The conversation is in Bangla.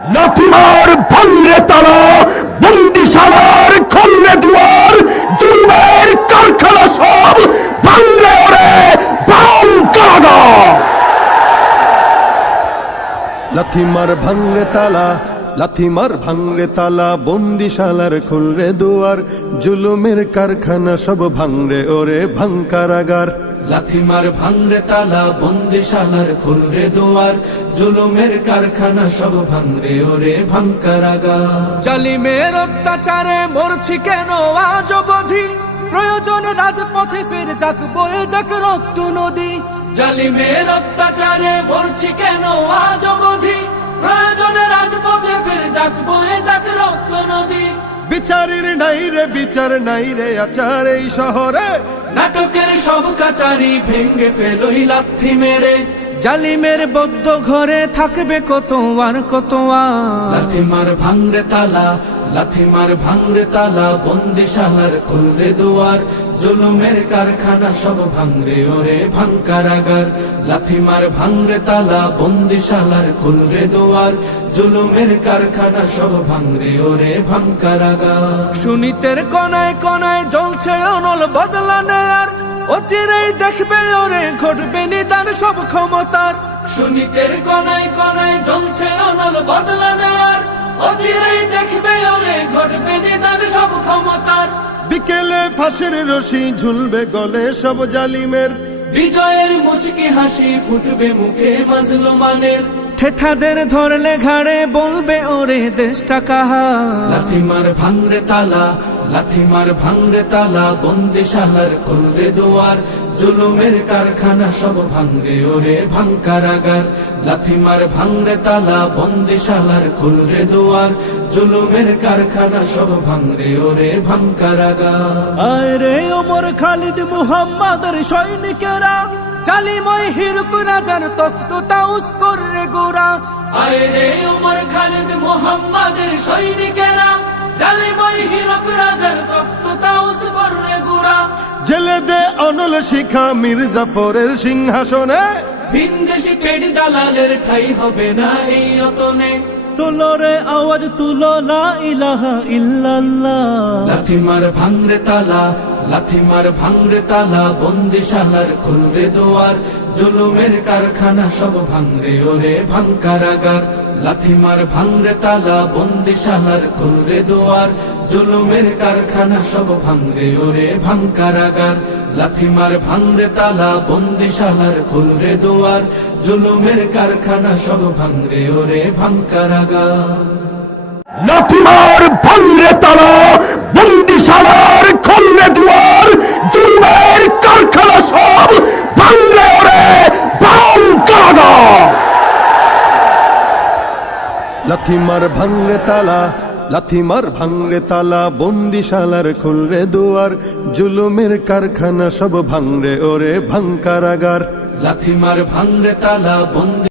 লাথিমার ভাঙরে তালা, বন্দিশালার খুললে দুয়ার, জুলুমের কারখানা সব ভাঙরে ওরে বাম কারাগার। লাথিমার ভাঙরে তালা, লাথিমার ভাঙরে তালা, বন্দিশালার খুলরে দুয়ার, জুলুমের কারখানা সব ভাঙরে ওরে ভাঙ কারাগার। লাথিমার ভাঙরে তালা, বন্দিশালার খুলরে দুয়ার, জুলুমের কারখানা সব ভাঙরে ওরে ভাঙ কারাগার। জালিমের অত্যাচারে মরছি কেন আজ অবধি, প্রয়োজনে রাজপথে ফের যাক বয়ে যাক রক্ত নদী। জালিমের অত্যাচারে মরছি কেন আজ অবধি, প্রয়োজনে রাজপথে ফের যাক বয়ে যাক রক্ত নদী। বিচারের নাই রে বিচার নাই রে আচার এই শহরে, নাটকের সব কাচারি ভেঙ্গে ফেলোই লাথি মেরে। জালিমের বদ্ধ ঘরে থাকবে কত আর কত আর। লাথিমার ভাঙরে তালা, লাথিমার ভাঙরে তালা, বন্দিশালার খুলরে দুয়ার, জুলুমের কারখানা সব ভাঙরে ওরে ভাঙ কারাগার। লাথিমার ভাঙরে তালা, বন্দিশালার খুলরে দুয়ার, জুলুমের কারখানা সব ভাঙরে ওরে ভাঙ কারাগার। সুনীতের কনায় কনায় জ্বলছে অনল বদলা নেয়ার, অচিরেই দেখবে ওরে ঘটবে নিদান সব ক্ষমতার। সুনীতের কনায় কনায় জ্বলছে অনল বদলা নেয়ার, অচিরেই দেখবে ওরে ঘটবে নিদান সব ক্ষমতার। বিকেলে ফাঁসের রশি ঝুলবে গলে সব জালিমের, বিজয়ের মুচকি হাসি ফুটবে মুখে মাজলুমানের। ঠেঠাদের ধরলে ঘাড়ে বলবে ওরে দেশটা কাহার। লাথিমার ভাঙরে তালা, লাথিমার ভাঙরে তালা, বন্দিশালার খুলরে দুয়ার, জুলুমের কারখানা সব ভাঙরে ওরে ভাঙ কারাগার। লাথিমার ভাঙরে তালা, বন্দিশালার খুলরে দুয়ার, জুলুমের কারখানা সব ভাঙরে ওরে ভাঙ কারাগার। আয় রে ওমর খালিদ মুহাম্মাদের সৈনিকেরা, জালিময় হিরক রাজার তখ্ত তাউস করে গোরা। আয় রে ওমর খালিদ মুহাম্মাদের সৈনিকেরা, জালিময় হিরক রাজার তখ্ত তাউস করে গোরা। জেলে দে অনল শিখা মীর জাফরের সিংহাসনে, ভিনদেশি পেট দালালের ঠাই হবে না এই অতনে। তুলো রে আওয়াজ তুলো লা ইলাহা ইল্লাল্লাহ। লাথিমার ভাঙরে তালা, লাথিমার ভাঙরে তালা, বন্দিশালার খুলরে দুয়ার, জুলুমের কারখানা সব ভাঙরে ওরে ভাঙ কারাগার। লাথিমার ভাঙরে তালা, বন্দিশালার খুলরে দুয়ার, জুলুমের কারখানা সব ভাঙরে ওরে ভাঙ কারাগার। লাথিমার ভাঙরে তালা, বন্দিশালার খুলরে দুয়ার, জুলুমের কারখানা সব ভাঙরে ওরে ভাঙ কারাগার। লাথিমার ভাঙরে তালা, বন্দিশালার খুললে দুয়ার, জুলুমের কারখানা সব ভাঙরে ওরে বাম কারাগার। লাথিমার ভাঙরে তালা, লাথিমার ভাঙরে তালা, বন্দিশালার খুলরে দুয়ার, জুলুমের কারখানা সব ভাঙরে ওরে ভাঙ কারাগার। লাথিমার ভাঙরে তালা, বন্দি